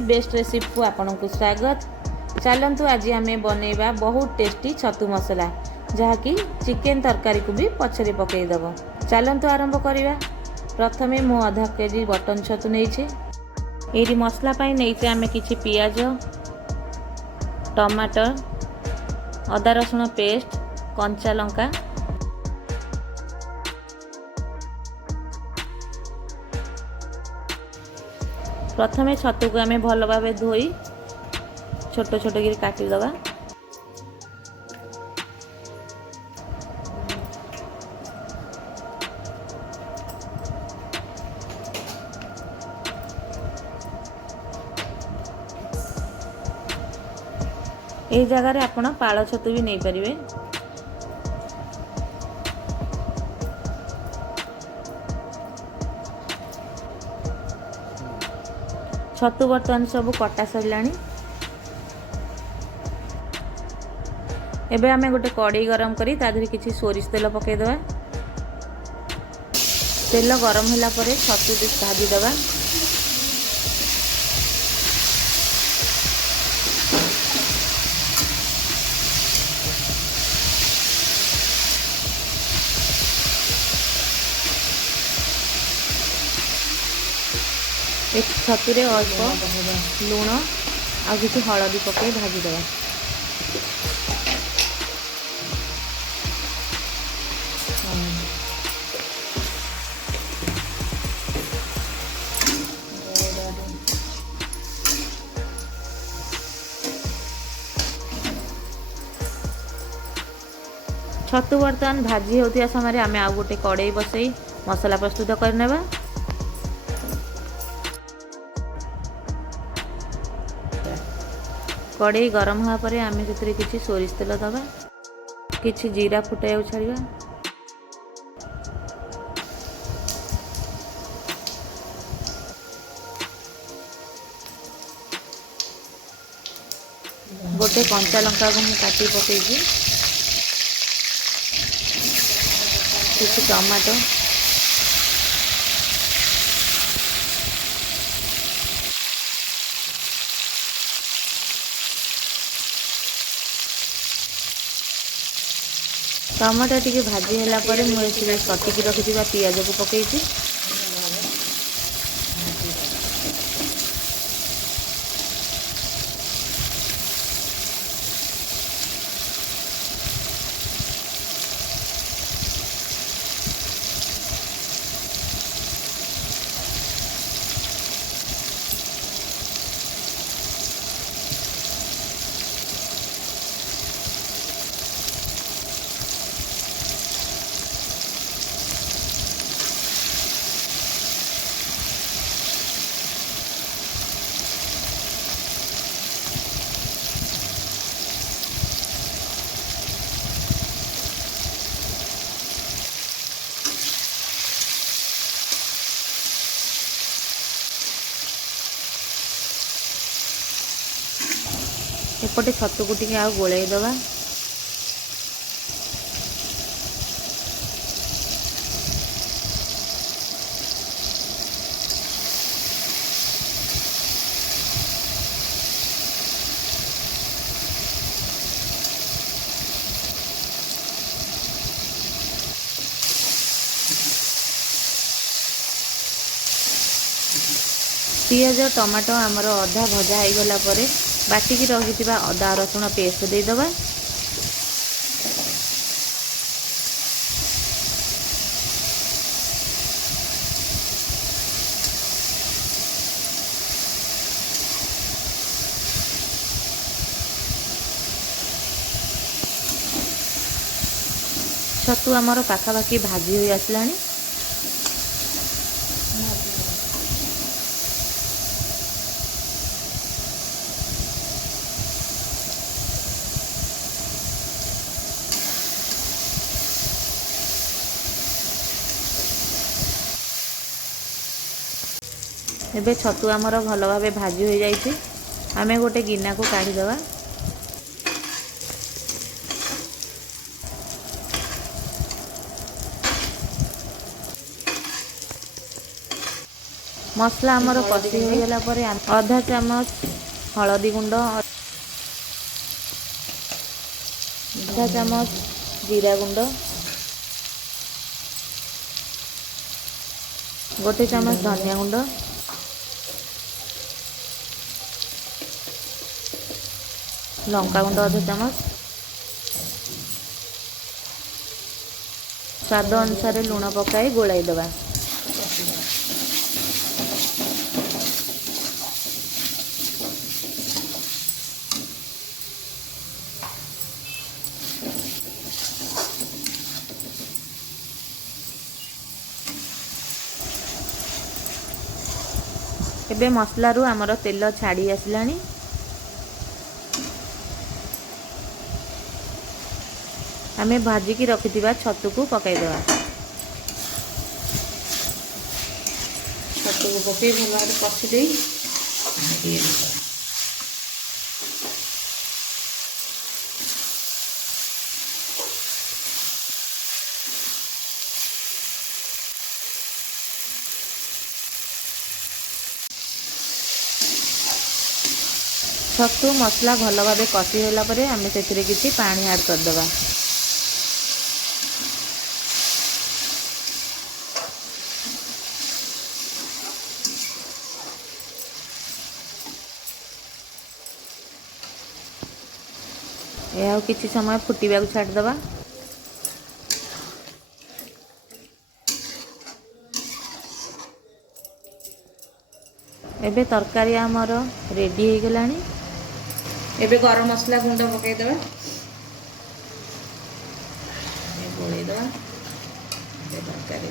Health best recipe को आपनको स्वागत। चलतु आज आम बनैबा बहुत टेस्टी छतु मसला जहाँकि चिकेन तरकारी को भी पछरे पकईदेव। चलतु आरंभ करवा। प्रथमे मु आधा केजी बटन छतु नहीं ये मसला नहीं आम कि पियाज टमाटर अदा रसुण पेस्ट कंचा लंका प्रथमे छतु को आम भल भाव धोई छोट छोट कर काटिदेवा। यही जगह आपण पाଳ छतु भी नहीं पारे। छतु बर्तमान सब कटा सरला। एबे आमे गोटे कड़ाई गरम करी तादेह किसी सोरिष तेल पकईदेवा। तेल गरम होला परे छतु भाजीदेवा। एक छतुरे अल्प लुण आ किसी हलदी पकई भाजीदेवा। छतु बर्तमान भाजी होता समय आम आउ गोटे कड़ाई बसई मसला प्रस्तुत करनेबा। कड़ाई गरम होगा पर आम से किसी सोरिष तेल दबा किसी जीरा फुटाई छाड़ा। गोटे कंचा लंका को काटी पकई किसी टमाटो टमाटो टी भाजी है मुझे कटिकी रखी पियाज को पकई। एपटे छतु को टिके आउ गोलाई दबा। पियाज टमाटो आमर अधा भजा हो गला परे बाटिकी रही अदा रसुण पेस्ट देदेबा। छतु आमर पाखापाखि भाजी हो आसला। एबे छतु आमर भल भाव भाजी हो जाइए। आमे गोटे गिना को काढ़ीदेवा। मसला आमर कषि हो गला पर आधा चामच हलदी गुंड, आधा चामच जीरा गुंड, गोटे चामच धनिया गुंड, लंका गुंड आधा चामच, स्वाद अनुसार लुण पकाई गोलाई दबा। एबे मसला रु आमर तेल छाड़ी आसलानी। आमे भाजिकी रखिथिबा छतु को पकाइदेवा। छतु को पकई भल भाव कषि दे छतु मसला भल भाव कषि होला परे आमे सेथिरे किछि पानी ऐड कर देबा। यह किछि समय फुटिबा को छाड़ देबा। एबे तरकारी आमर रेडी हो गलानी। एबे गरम मसला गुंड पकाई देबा। गोळेई देबा। तरकारी